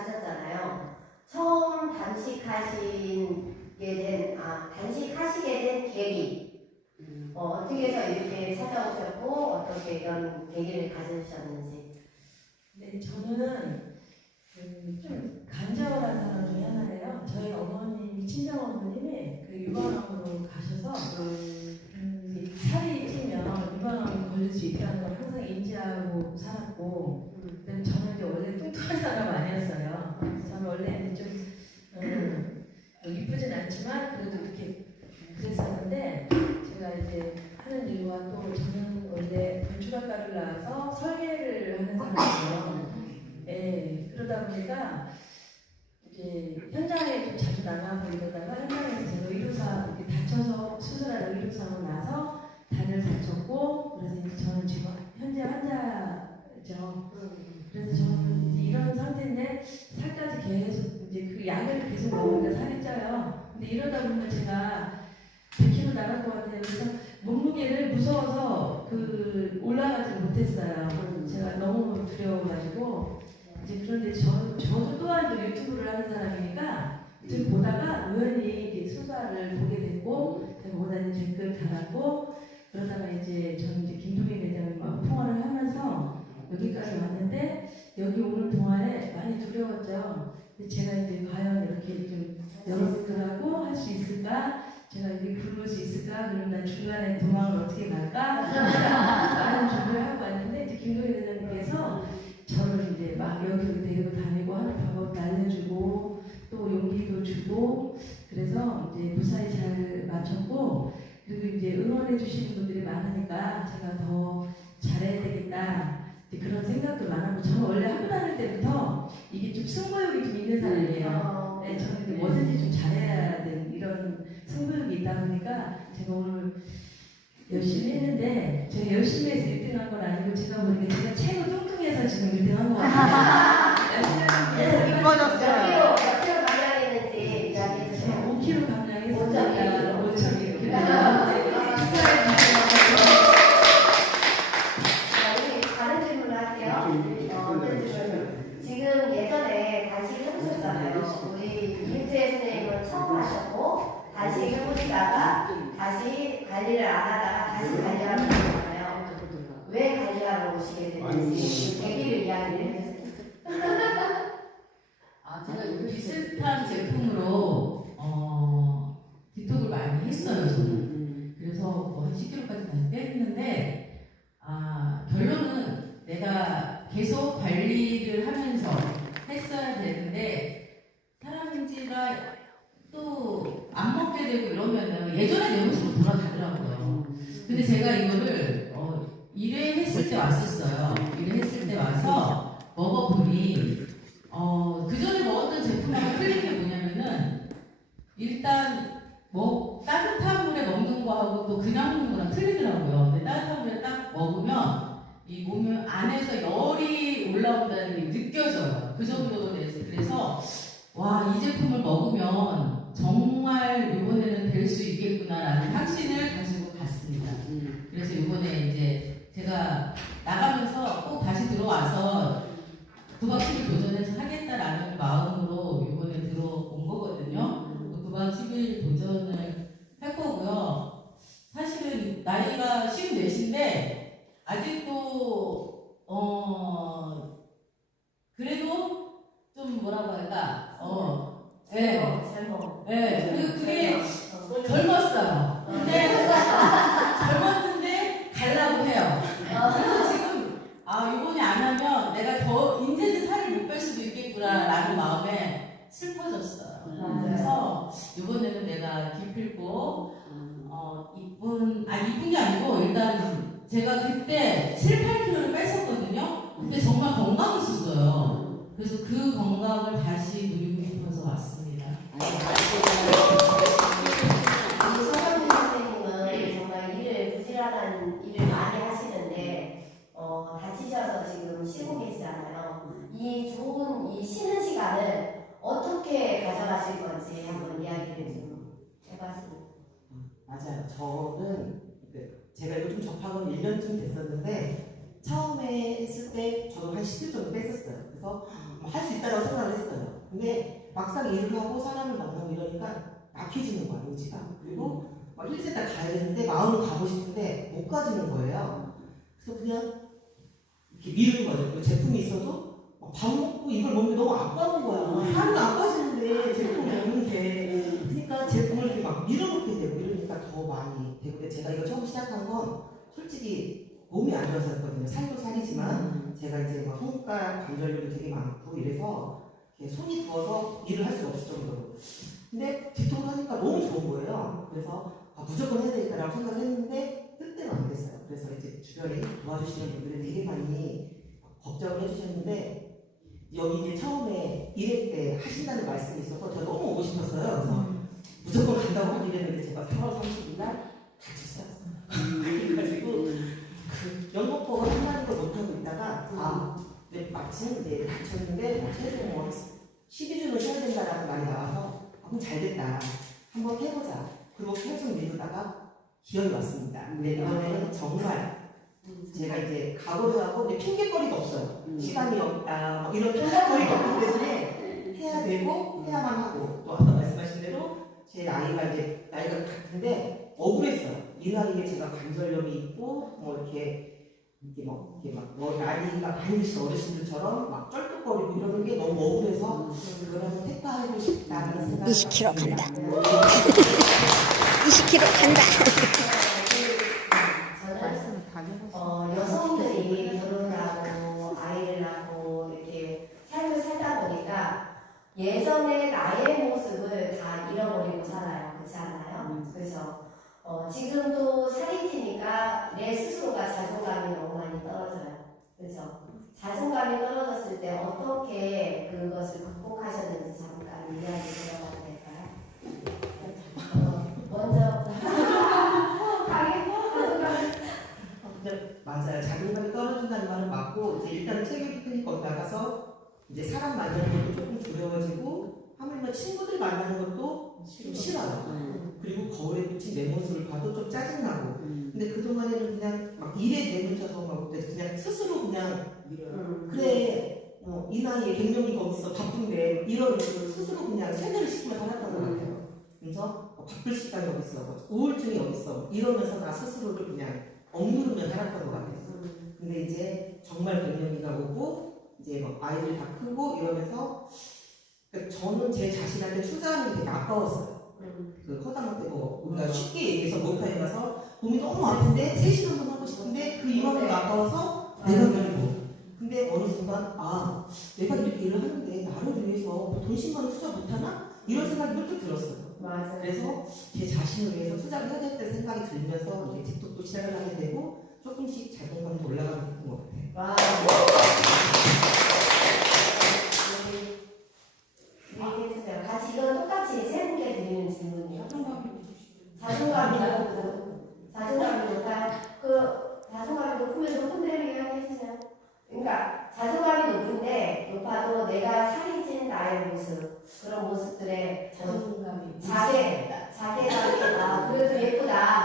하셨잖아요. 처음 단식하신 게 된, 아, 단식하시게 된 계기. 어, 어떻게 해서 이렇게 찾아오셨고, 어떻게 이런 계기를 가지셨는지. 네, 저는 그, 좀 간절한 사람 중에 하나예요. 저희 어머님, 친정 어머님이 그 유방암으로 가셔서 음, 이 살이 찌면 유방암 걸릴 수 있다는 걸 항상 인지하고 살았고, 근데 저는 이제 원래 뚱뚱한 사람 아니었어요. 저는 원래 이제 좀 음, 않지만 그래도 이렇게 그랬었는데 제가 이제 하는 일과 또 저는 원래 건축학과를 나와서 설계를 하는 사람이에요. 예, 그러다 보니까 이제 현장에 좀 자주 나가고 이러다가 현장에서 제가 의료사 이렇게 다쳐서 수술하다 의료사고 나서 다리를 다쳤고 그래서 이제 저는 지금 현재 환자죠. 그래서 저는 이제 이런 상태인데 살까지 계속 이제 그 약을 계속 먹으니까 살이 쪄요. 근데 이러다 보면 제가 100kg 나갈 것 같아요. 그래서 몸무게를 무서워서 그 올라가지 못했어요. 제가 너무 두려워가지고 이제 그런데 저, 저도 또한 또 유튜브를 하는 사람이니까 이제 보다가 우연히 수다를 보게 됐고 보다는 댓글 달았고 그러다가 이제 저는 이제 김동희 대장을 막 통화를 하면서 여기까지 왔는데 여기 오는 동안에 많이 두려웠죠. 제가 이제 과연 이렇게 좀할 수 있을까? 제가 이렇게 부를 수 있을까? 그럼 난 중간에 도망을 어떻게 갈까? 많은 준비를 하고 왔는데 이제 김동희 대장님께서 저를 이제 막 여기저기 데리고 다니고 하는 방법도 알려주고 또 용기도 주고 그래서 이제 무사히 잘 마쳤고 그리고 이제 응원해 주시는 분들이 많으니까 제가 더 잘해야 되겠다 이제 그런 생각도 많았고 저는 원래 학교 다닐 때부터 이게 좀 승부욕이 좀 있는 사람이에요. 열심히 했는데 제가 열심히 해서 1등한 건 아니고 제가 보니까 제가 최고 뚱뚱해서 지금 1등한 것 같아요. 열심히 하는 게 몇 킬로, 몇 킬로 감량했는지 이야기해 주세요. 5kg 감량했습니다. 5.1kg. 자, 우리 다른 질문을 할게요. 어, 어떤 질문? 지금 예전에 단식 해보셨잖아요. 우리 김재 선생님은 처음 하셨고, 단식 해보시다가 다시 관리를 안 하다가 다시 관리하고 오셨잖아요. 왜 관리하러 오시게 됐는지 그 계기를 이야기를 해주세요. 아, 제가 비슷한 제품으로 어, 디톡을 많이 했어요, 저는. 그래서 뭐 한 10kg까지 다시 뺐는데 아, 결론은 내가 계속 관리를 하면서 했어야 되는데 사람인지가 또 안 먹게 되고 이러면은 예전에 내 모습으로 돌아가더라고요. 근데 제가 이거를 어, 일회 했을 때 왔었어요. 일회 했을 때 와서 먹어보니 어, 그 전에 먹었던 제품하고 틀린 게 뭐냐면은 일단 뭐 따뜻한 물에 먹는 거하고 또 그냥 먹는 거랑 틀리더라고요. 근데 따뜻한 물에 딱 먹으면 이 몸 안에서 열이 올라온다는 게 느껴져요. 그 정도로 돼서 그래서 와 이 제품을 먹으면 정말 이번에는 될 수 있겠구나라는 확신을 가지고 갔습니다. 그래서 이번에 이제 제가 나가면서 꼭 다시 들어와서 구박10일 도전해서 하겠다라는 마음으로 이번에 들어온 거거든요. 그 구박 10일 도전을 할 거고요. 사실은 나이가 54인데 아직도 어 그래도 좀 뭐라고 할까 어 네. 제목. 네. 그리고 그게 어. 젊었어요. 근데 젊었는데 가려고 해요. 그래서 지금 아 이번에 안 하면 내가 더 이제는 살을 못 뺄 수도 있겠구나라는 마음에 슬퍼졌어요. 있었어요. 맞아요. 그래서 이번에는 내가 기필고 어 이쁜 아 이쁜 게 아니고 일단 제가 그때 7, 8kg를 뺐었거든요. 근데 정말 건강했었어요. 그래서 그 건강을 다시 누리고 싶어서 왔습니다. 우리 서영민 선생님은 정말 일을 부지런한 일을 많이 하시는데 어, 다치셔서 지금 쉬고 계시잖아요. 이 좋은 이 쉬는 시간을 어떻게 가져가실 건지 한번 이야기를 좀 해봤습니다. 맞아요. 저는 그 제가 이거 좀 접하고 1년쯤 됐었는데 처음에 했을 때 저도 한 10kg 정도 뺐었어요. 그래서 할 수 있다고 생각을 했어요. 근데 막상 일을 하고 사람을 만나고 이러니까 약해지는 거야, 의지가. 그리고 막 힐센터 가야 되는데 마음은 가고 싶은데 못 가지는 거예요. 그래서 그냥 이렇게 미루는 거죠. 그 제품이 있어도 막밥 먹고 이걸 게 너무 아까운 거야. 살이 안 빠지는데 제품이 없는데. 그러니까 제품을 이렇게 막 이러니까 더 많이 되고 제가 이거 처음 시작한 건 솔직히 몸이 안 좋아서였거든요. 살도 살이지만 제가 이제 막 손가락 관절염도 되게 많고 이래서 손이 부어서 일을 할 수가 없을 정도로. 근데 뒤통수 하니까 너무 좋은 거예요. 그래서 아, 무조건 해야 되겠다라고 생각을 했는데 뜻대로 안 됐어요. 그래서 이제 주변에 도와주시는 분들이 되게 많이 걱정을 해주셨는데 여기 이제 처음에 일할 때 하신다는 말씀이 있어서 제가 너무 오고 싶었어요. 그래서 무조건 간다고 됐는데 제가 4월 30일 날 다쳤어요. 그래가지고 그 연목법을 한다는 걸 못하고 있다가 아, 네, 마침 이제 다쳤는데 뭐 최소 뭐 12주는 쉬어야 된다라는 말이 나와서 아, 그럼 잘 됐다. 한번 해보자. 그리고 계속 미루다가 기억이 왔습니다. 근데 이번에는 정말 제가 이제 각오를 하고 근데 핑계거리가 없어요. 시간이 없다 뭐 이런 핑계거리가 없기 때문에 해야 되고 해야만 하고 또 아까 말씀하신 대로 제 나이가 이제 나이가 같은데 억울했어요. 이 나이에 제가 관절염이 있고 뭐 이렇게 이렇게 뭐 이렇게 막뭐 나이가 많이 드신 어르신들처럼 막 쩔뚝거리고 이러는 게 너무 억울해서 그걸 한번 택파하고 싶다는 생각이 20kg 간다. 들었습니다. 20kg 간다. 저는 어, 여성들이 결혼을 하고 아이를 낳고 이렇게 삶을 살다 보니까 예전의 나의 모습을 다 잃어버리고 살아요. 그렇지 않아요? 그래서 어, 지금도 살이 찌니까 내 스스로가 자존감이 너무 많이 떨어져요. 그렇죠? 자존감이 떨어졌을 때 어떻게 그것을 극복하셨는지 잠깐 이야기 들어봐도 될까요? 어, 먼저 가게 자존감 근데 맞아요. 자존감이 떨어진다는 말은 맞고 이제 일단 체격이 크니까 어디 나가서 이제 사람 만나는 것도 조금 두려워지고 하물며 친구들 만나는 것도 좀 싫어요. 그리고 거울에 비친 내 모습을 봐도 좀 짜증나고. 근데 그동안에는 그냥 막 일에 내면쳐서 막 그냥 스스로 그냥 음. 그래 어, 이 나이에 갱년기가 어딨어 바쁜데 이런 식으로 스스로 그냥 세뇌를 시키며 살았던 것 같아요. 그래서 어, 바쁠 시간이 어딨어 뭐 우울증이 어딨어 이러면서 나 스스로를 그냥 억누르며 살았던 것 같아요. 음. 근데 이제 정말 갱년기가 오고 이제 뭐 아이들 다 크고 이러면서 그러니까 저는 제 자신한테 투자하는 게 되게 아까웠어요. 음. 그 허당할 때뭐 우리가 쉽게 얘기해서 못하게 가서 몸이 너무 아픈데 세신 한번 하고 싶은데 그 이만큼 아까워서 내가 밀고 근데 어느 순간 아 내가 이렇게 일을 하는데 나를 위해서 뭐돈 10만 원 투자 못하나? 이런 생각이 문득 들었어요. 맞아요. 그래서 제 자신을 위해서 투자를 해야 되겠다는 생각이 들면서 이제 틱톡도 시작을 하게 되고 조금씩 자존감도 올라가게 됐던 것 같아요. 와. 여기 얘기해주세요. 같이 이건 똑같이 세 분께 드리는 질문이요. 자존감이 높고 자존감이 높다. 그 자존감이 높으면 높은 대로 이야기해주세요. 그러니까 자존감이 높은데 높아도 내가 살이 찐 나의 모습 그런 모습들에 자존감이 자괴 자괴감이 아 그래도 예쁘다.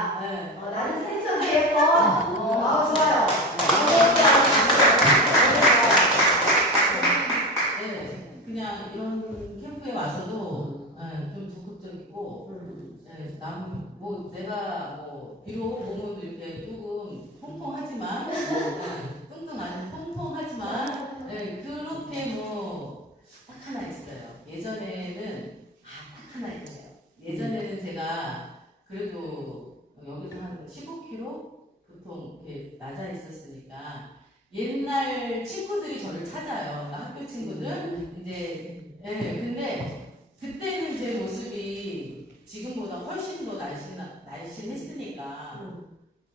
남 뭐 내가 뭐 비록 몸은 이렇게 조금 통통하지만 네, 뚱뚱한 통통하지만 네, 그렇게 뭐 딱 하나 있어요. 예전에는 아딱 하나 있어요. 예전에는 제가 그래도 여기서 한 15kg 보통 이렇게 낮아 있었으니까 옛날 친구들이 저를 찾아요. 그러니까 학교 친구들 이제 예 근데 그때는 제 모습이 지금보다 훨씬 더 날씬 날씬했으니까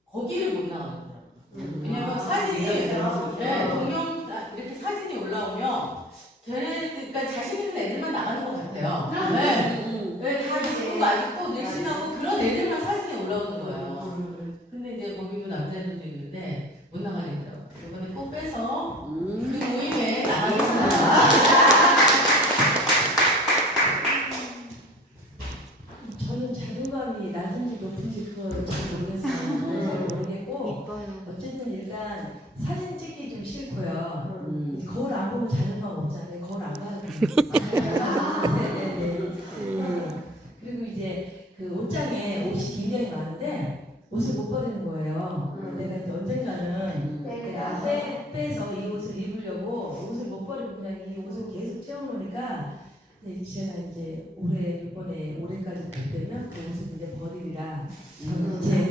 거기를 못 나가더라고요. 왜냐면 사진이 네, 동영 아, 이렇게 사진이 올라오면 걔네 그러니까 자신 있는 애들만 나가는 것 같아요. 네. 네, 다 지금 맛있고 늘씬하고 그런 애들만 사진이 올라오는 거예요. 근데 이제 거기도 남자들도 있는데 못 나가겠더라고요. 이번에 꼭 빼서 그 모임에 나가겠습니다. 저는 자존감이 낮은지 높은지 그걸 잘 모르겠어요. 잘 모르겠고 이뻐요. 어쨌든 일단 사진 찍기 좀 싫고요. 음. 거울 안 보면 자존감 없잖아요. 거울 안 봐요. 네네네. 네. 그리고 이제 그 옷장에 옷이 굉장히 많은데 옷을 못 버리는 거예요. 음. 내가 이제 언젠가는 네, 내가 빼, 빼서 이 옷을 입으려고 옷을 못 버리고 그냥 이 옷을 계속 채워놓으니까 네, 제가 이제 올해 이번에 올해까지 못 되면 그 옷을 이제 버리리라 저는 이제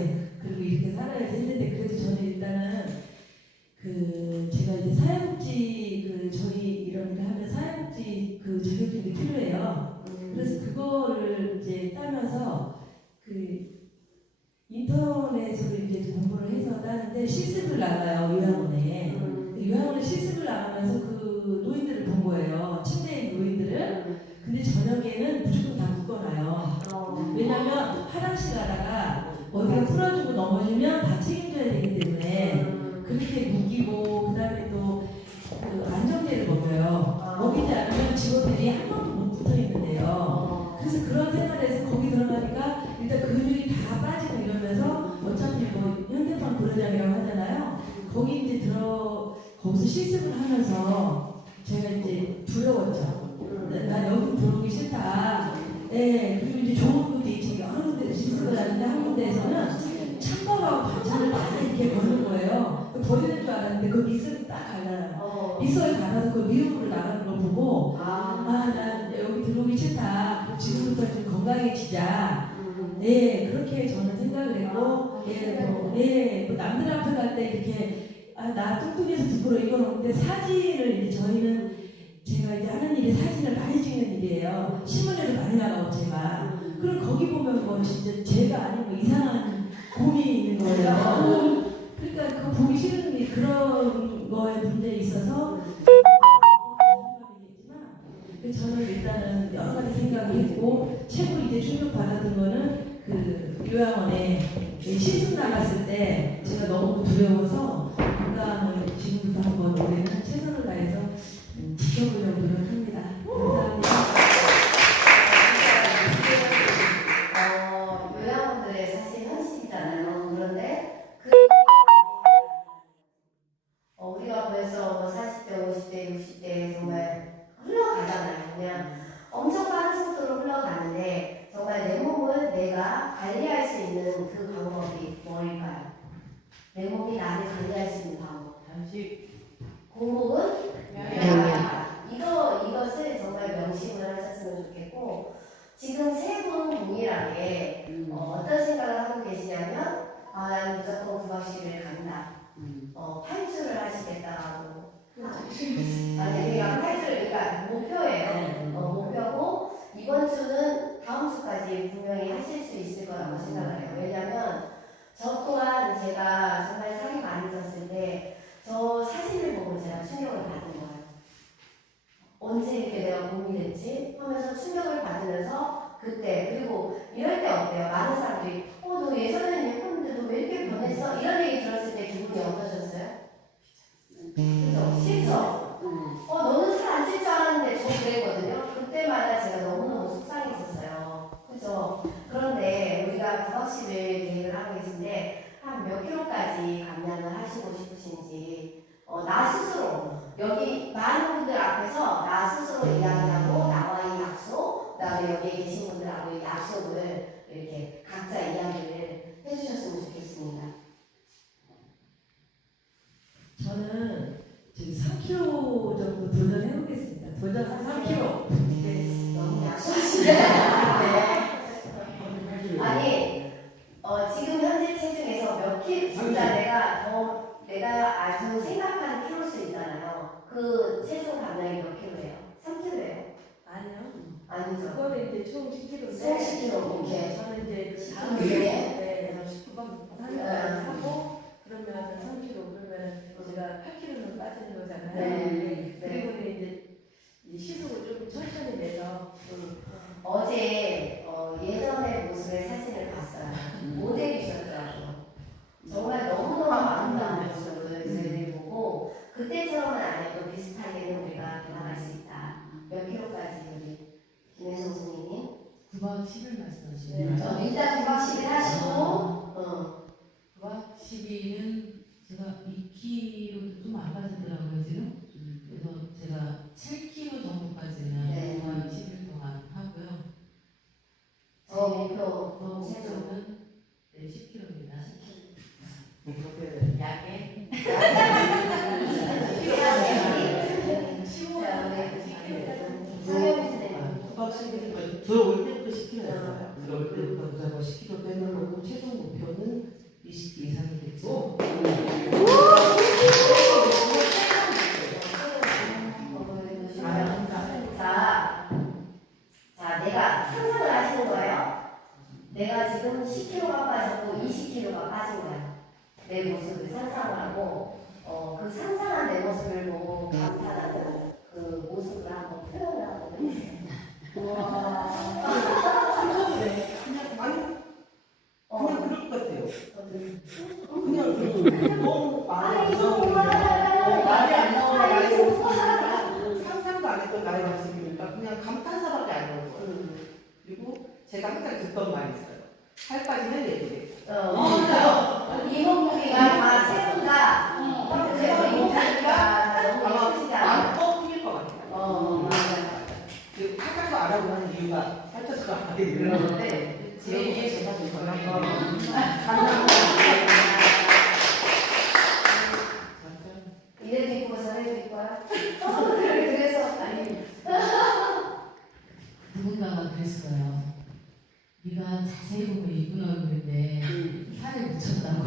실습을 나가면서 그 노인들을 본 거예요. 침대에 있는 노인들을. 근데 저녁에는 무조건 다 묶어놔요. 왜냐면 화장실 가다가 어디가 풀어주고 넘어지면 다 책임져야 되기 때문에 그렇게 묶이고 그다음에 또 그 안정제를 먹어요. 먹이지 않으면 직원들이 한 번도 못 붙어 있는데요. 그래서 그런 생활에서 거기 들어가니까 일단 근육이 다 빠지고 이러면서 어차피 뭐 현대판 고려장이라고 하잖아요. 거기 이제 들어 거기서 실습을 하면서 제가 이제 두려웠죠. 나, 나 여기 들어오기 싫다. 예, 그리고 이제 좋은 곳도 있지. 여러 군데 실습을 하는데 한 군데에서는 찬밥하고 반찬을 다 이렇게 버는 거예요. 버리는 줄 알았는데 그 미스를 딱 갈라요. 미스를 갈아서 그 미움으로 나가는 걸 보고 아, 난 여기 들어오기 싫다. 그럼 지금부터 좀 건강해지자. 네, 그렇게 저는 생각을 했고, 예, 뭐, 예, 뭐 남들 앞에 갈 때 이렇게, 아, 나 뚱뚱해서 부끄러워 이건 없는데 사진을 이제 저희는 제가 이제 하는 일이 사진을 많이 찍는 일이에요. 신문에도 많이 나가고 제가. 그럼 거기 보면 뭐 진짜 제가 아니고 이상한 곰이 있는 거예요. 그러니까 그 보기 싫은 게 그런 거에 문제에 있어서 근데 저는 일단은 여러 가지 생각을 했고 최고 이제 충격 받았던 거는 그 요양원에 실습 나갔을 때 제가 너무 두려워서 지금 세 분 동일하게 어, 떤 생각을 하고 계시냐면 아, 난 무조건 국악실을 간다. 어, 탈출을 하시겠다라고. 아니, 그냥 탈출, 그러니까 목표예요. 어, 목표고 이번 주는 다음 주까지 분명히 하실 수 있을 거라고 생각을 해요. 왜냐면 저 또한 제가 정말 살이 많이 쪘을 때 저 사진을 보고 제가 충격을 거예요. 언제 이렇게 내가 됐지? 하면서 충격을 받으면서 그때 그리고 이럴 때 어때요? 많은 사람들이 한번 도전해보겠습니다. 도전 한 3kg. 네, 너무 약속이시네. 아니, 어, 지금 현재 체중에서 몇 킬로, 진짜 내가 더, 내가 아주 생각하는 킬로 수 있잖아요. 그 체중 감량이 몇 킬로예요? 3킬로예요? 아니요. 아니죠. 그거는 이제 총 10kg인데. 10kg, 오케이. 음, 저는 이제 그 10kg. 네, 19번 하고, 그러면 3kg, 그러면 제가 8kg는 빠지는 거잖아요. 네. 시속을 좀 천천히 내서 음, 약에 상영이 선생님 수박 10일 들어올 때부터 10kg 했어요. 들어올 때부터 무조건 10kg 빼는 거고 최종 목표는 20kg 이상이겠죠. 자, 자, 내가 상상을 하시는 거예요. 내가 지금 10kg가 빠졌고 20kg가 빠진 거야. 내 모습을 상상을 하고, 어, 그 상상한 내 모습을 보고 감탄하는 그 모습을 한번 표현을 한번 해주세요. 그냥 어, 그냥 그럴 것 같아요. 어, 그냥 그냥 너무 말이 안 아니, 나오는 정말. 어, 말이 안 나오는 아니, 나의 정말. 모습이니까 상상도 안 했던 나의 모습이니까 그냥 감탄사밖에 안 나오는 거예요. 그리고 제가 항상 듣던 말이 있어요. 살 빠지면 예쁘게. 어, 이목구비가 다 세분다. 너무 것 같아요. 어. 그 이유가 안 되는 네. 제 얘기에 제가 좀 이래도 입고 저래도 입고요. 어, 그래서 아니 누군가가 그랬어요 네가 자세히 보면 이쁜 얼굴인데 살을 붙였다고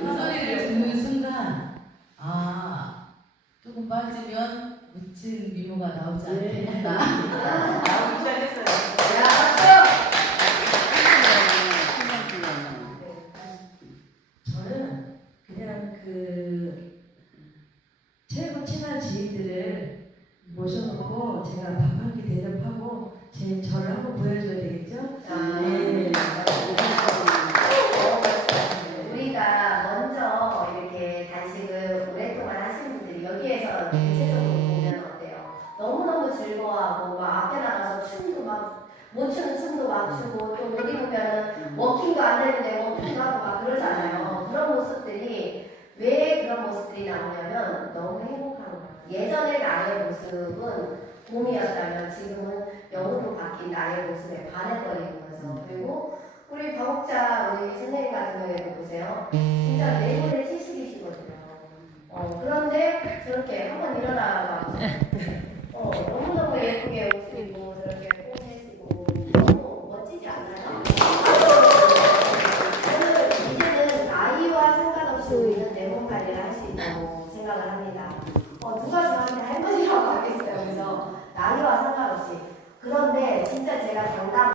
그 소리를 듣는 순간 아 조금 빠지면 멋진 미모가 나오지 않겠다 나오기 시작했어요. 야, 박수! 저는 그냥 그 최고 친한 지인들을 모셔놓고 제가 끼 대접하고 제 저를 한번 보여줘야 되겠죠? 자, 네. 우리가 먼저 이렇게 단식을 오랫동안 하시는 분들이 여기에서 대체적으로 보면 어때요? 너무너무 즐거워하고 막 앞에 나가서 춤도 막 못 추는 춤도 막 추고 또못 입으면 워킹도 안 되는데 워킹도 하고 막 그러잖아요. 그런 모습들이 왜 그런 모습들이 나오냐면 너무 행복한 거예요. 예전의 나의 모습은 봄이었다면 지금은 영으로 바뀐 나의 모습에 반해버리는 거죠. 그리고 우리 과목자 우리 선생님 같은 경우에도 보세요. 진짜 내일모레 70이시거든요. 어, 그런데 저렇게 한번 일어나봐. 어, 너무너무 예쁘게 옷 입고 너무 멋지지 않나요? 저는 이제는 나이와 상관없이 우리는 내 몸 관리를 할 수 있다고 생각을 합니다. 어, 누가 저한테 할머